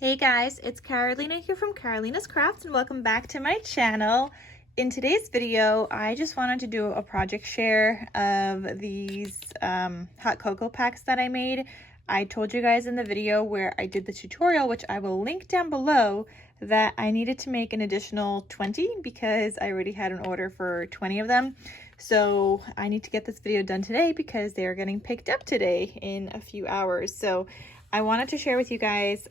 Hey guys, it's Carolina here from KarolinasKrafts and welcome back to my channel. In today's video, I just wanted to do a project share of these hot cocoa packs that I made. I told you guys in the video where I did the tutorial, which I will link down below, that I needed to make an additional 20 because I already had an order for 20 of them. So I need to get this video done today because they are getting picked up today in a few hours. So I wanted to share with you guys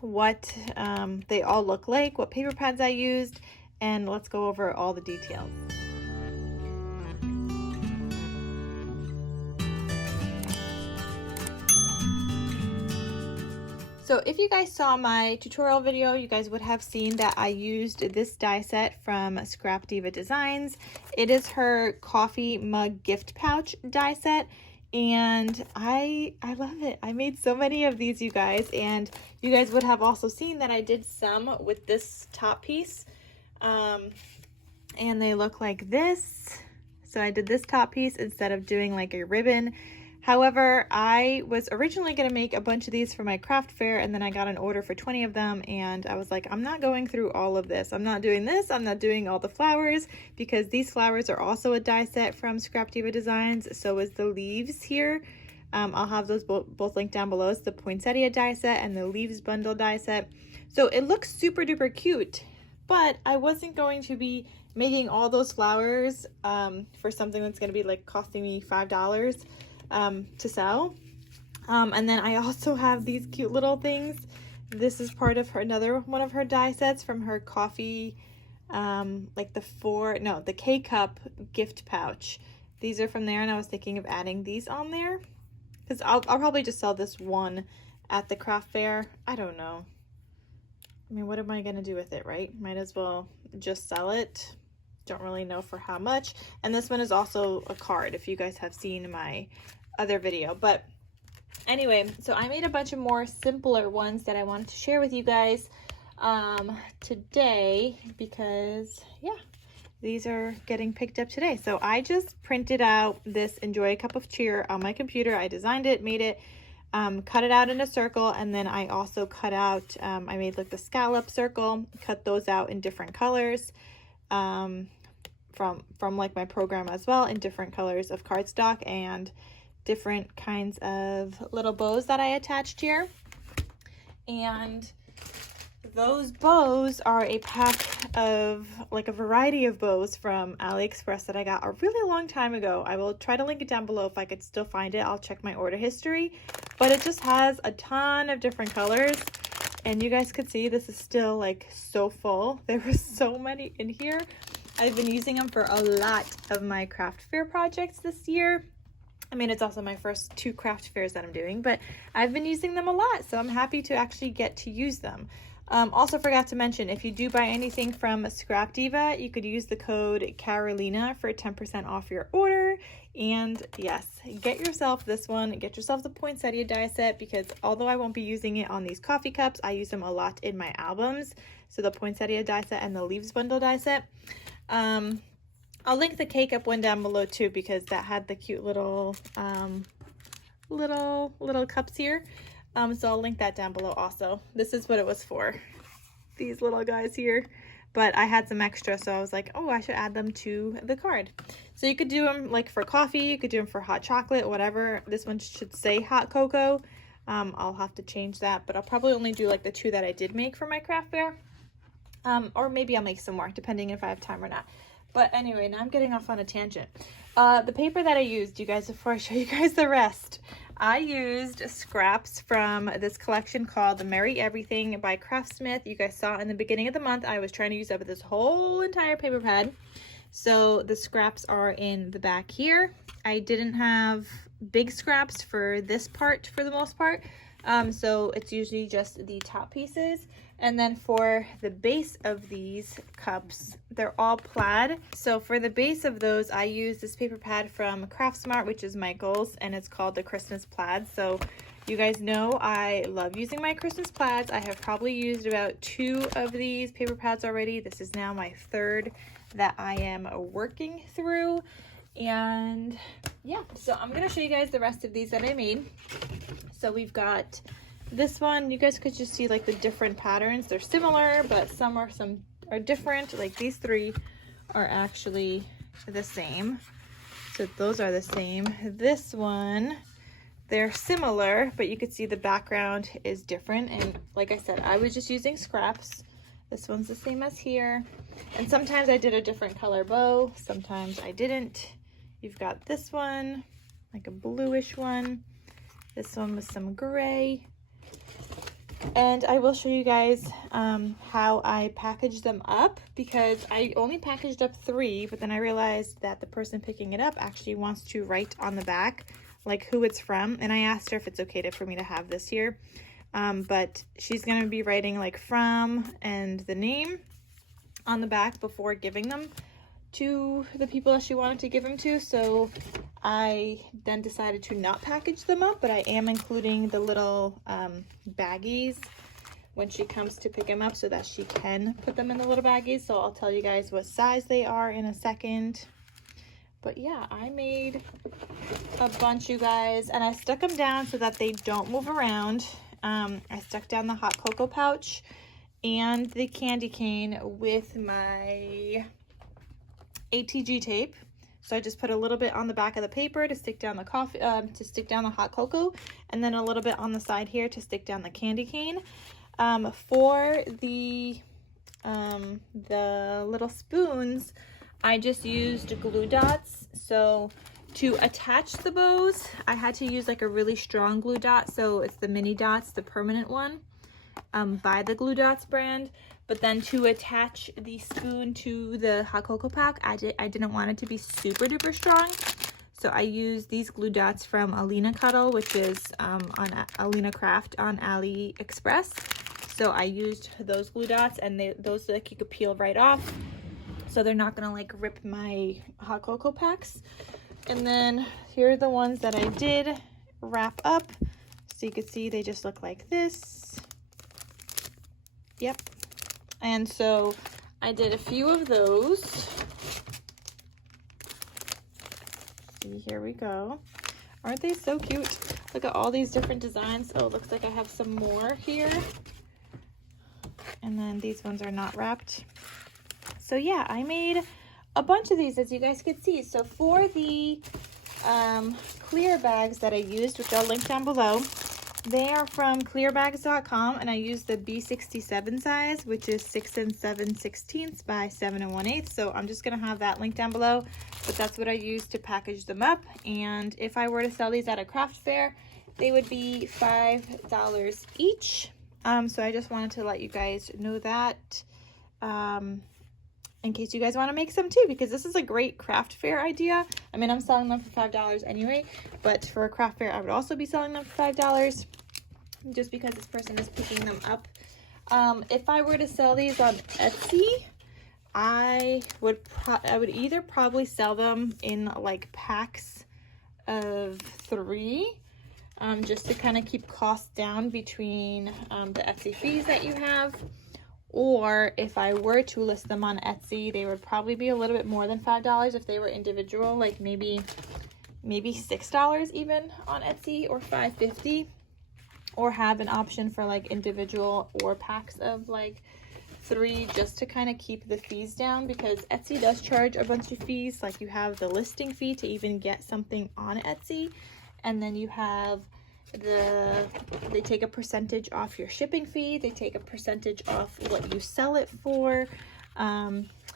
what they all look like, what paper pads I used, and let's go over all the details. So if you guys saw my tutorial video, you guys would have seen that I used this die set from Scrap Diva Designs. It is her coffee mug gift pouch die set, and I love it. I made so many of these, you guys, and you guys would have also seen that I did some with this top piece, and they look like this. So I did this top piece instead of doing like a ribbon. However, I was originally going to make a bunch of these for my craft fair, and then I got an order for 20 of them, and I was like, I'm not going through all of this. I'm not doing this. I'm not doing all the flowers, because these flowers are also a die set from Scrap Diva Designs. So is the leaves here. I'll have those both linked down below. It's the poinsettia die set and the leaves bundle die set. So it looks super duper cute, but I wasn't going to be making all those flowers for something that's going to be like costing me $5 to sell. And then I also have these cute little things. This is part of her, another one of her die sets from her coffee, like the K-Cup gift pouch. These are from there, and I was thinking of adding these on there because I'll probably just sell this one at the craft fair. I don't know. I mean, what am I gonna do with it, right? Might as well just sell it. Don't really know for how much. And this one is also a card, if you guys have seen my other video. But anyway, so I made a bunch of more simpler ones that I wanted to share with you guys today, because yeah, these are getting picked up today. So I just printed out this Enjoy a Cup of Cheer on my computer. I designed it, made it, cut it out in a circle, and then I also cut out, I made like the scallop circle, cut those out in different colors from like my program as well, in different colors of cardstock and different kinds of little bows that I attached here. And those bows are a pack of like a variety of bows from AliExpress that I got a really long time ago. I will try to link it down below if I could still find it. I'll check my order history, but it just has a ton of different colors. And you guys could see this is still like so full. There were so many in here. I've been using them for a lot of my craft fair projects this year. I mean, it's also my first 2 craft fairs that I'm doing, but I've been using them a lot, so I'm happy to actually get to use them. Also forgot to mention, if you do buy anything from Scrap Diva, you could use the code Carolina for 10% off your order. And yes, get yourself this one, get yourself the poinsettia die set, because although I won't be using it on these coffee cups, I use them a lot in my albums. So the poinsettia die set and the leaves bundle die set. I'll link the K-Cup one down below too, because that had the cute little little cups here. So I'll link that down below also. This is what it was for, these little guys here, but I had some extra, so I was like, oh, I should add them to the card. So you could do them like for coffee, you could do them for hot chocolate, whatever. This one should say hot cocoa. I'll have to change that, but I'll probably only do like the 2 that I did make for my craft fair. Or maybe I'll make some more, depending if I have time or not. But anyway, now I'm getting off on a tangent. The paper that I used, you guys, before I show you guys the rest, I used scraps from this collection called the Merry Everything by CraftSmart. You guys saw in the beginning of the month, I was trying to use up this whole entire paper pad. So the scraps are in the back here. I didn't have big scraps for this part for the most part. So it's usually just the top pieces. And then for the base of these cups, they're all plaid. So for the base of those, I use this paper pad from CraftSmart, which is Michael's, and it's called the Christmas Plaid. So you guys know I love using my Christmas plaids. I have probably used about 2 of these paper pads already. This is now my 3rd that I am working through. And yeah, so I'm gonna show you guys the rest of these that I made. So we've got This one, you guys could just see like the different patterns. They're similar, but some are different. Like these three are actually the same. So those are the same. This one, they're similar, but you could see the background is different. And like I said, I was just using scraps. This one's the same as here. And sometimes I did a different color bow, sometimes I didn't. You've got this one, like a bluish one. This one with some gray. And I will show you guys how I packaged them up, because I only packaged up 3, but then I realized that the person picking it up actually wants to write on the back like who it's from, and I asked her if it's okay for me to have this here, but she's going to be writing like from and the name on the back before giving them to the people that she wanted to give them to. So I then decided to not package them up, but I am including the little baggies when she comes to pick them up so that she can put them in the little baggies. So I'll tell you guys what size they are in a second. But yeah, I made a bunch, you guys, and I stuck them down so that they don't move around. I stuck down the hot cocoa pouch and the candy cane with my ATG tape. So I just put a little bit on the back of the paper to stick down the coffee, to stick down the hot cocoa, and then a little bit on the side here to stick down the candy cane. For the little spoons, I just used glue dots. So to attach the bows, I had to use like a really strong glue dot. So it's the mini dots, the permanent one, by the Glue Dots brand. But then to attach the spoon to the hot cocoa pack, I didn't want it to be super duper strong. So I used these glue dots from Alina Cuddle, which is on KarolinasKrafts on AliExpress. So I used those glue dots, and those like you could peel right off. So they're not gonna like rip my hot cocoa packs. And then here are the ones that I did wrap up. So you can see they just look like this. Yep. And so I did a few of those. See, here we go. Aren't they so cute? Look at all these different designs. Oh, it looks like I have some more here. And then these ones are not wrapped. So yeah, I made a bunch of these, as you guys could see. So for the clear bags that I used, which I'll link down below, they are from clearbags.com, and I used the B67 size, which is 6 7/16 by 7 1/8. So I'm just gonna have that link down below, but that's what I used to package them up. And if I were to sell these at a craft fair, they would be $5 each. So I just wanted to let you guys know that, in case you guys want to make some too, because this is a great craft fair idea. I mean, I'm selling them for $5 anyway, but for a craft fair, I would also be selling them for $5 just because this person is picking them up. If I were to sell these on Etsy, I would either probably sell them in like packs of 3, just to kind of keep costs down between the Etsy fees that you have. Or if I were to list them on Etsy, they would probably be a little bit more than $5 if they were individual, like maybe $6 even on Etsy, or $5.50, or have an option for like individual or packs of like 3, just to kind of keep the fees down, because Etsy does charge a bunch of fees. Like you have the listing fee to even get something on Etsy, and then you have they take a percentage off your shipping fee, they take a percentage off what you sell it for.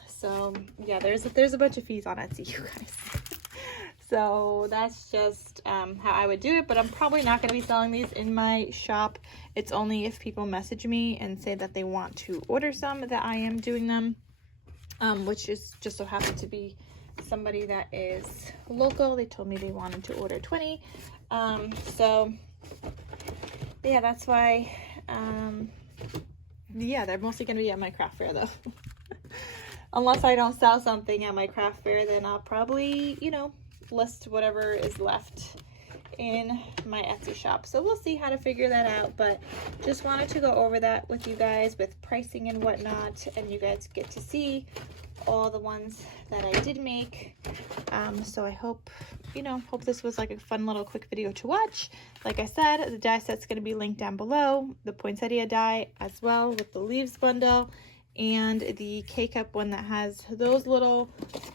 So yeah, there's a bunch of fees on Etsy, you guys. So that's just how I would do it, but I'm probably not going to be selling these in my shop. It's only if people message me and say that they want to order some that I am doing them, which is just so happens to be somebody that is local. They told me they wanted to order 20. So yeah, that's why, yeah, they're mostly going to be at my craft fair though. Unless I don't sell something at my craft fair, then I'll probably, you know, list whatever is left in my Etsy shop. So we'll see how to figure that out, but just wanted to go over that with you guys with pricing and whatnot, and you guys get to see all the ones that I did make. So I hope, hope this was like a fun little quick video to watch. Like I said, the die set's going to be linked down below, the poinsettia die as well with the leaves bundle, and the K-Cup one that has those little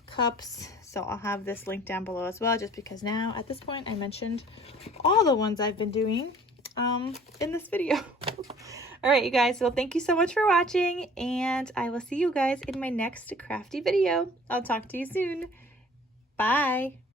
cups. So I'll have this link down below as well, just because now at this point I mentioned all the ones I've been doing in this video. All right, you guys, well, thank you so much for watching, and I will see you guys in my next crafty video. I'll talk to you soon. Bye.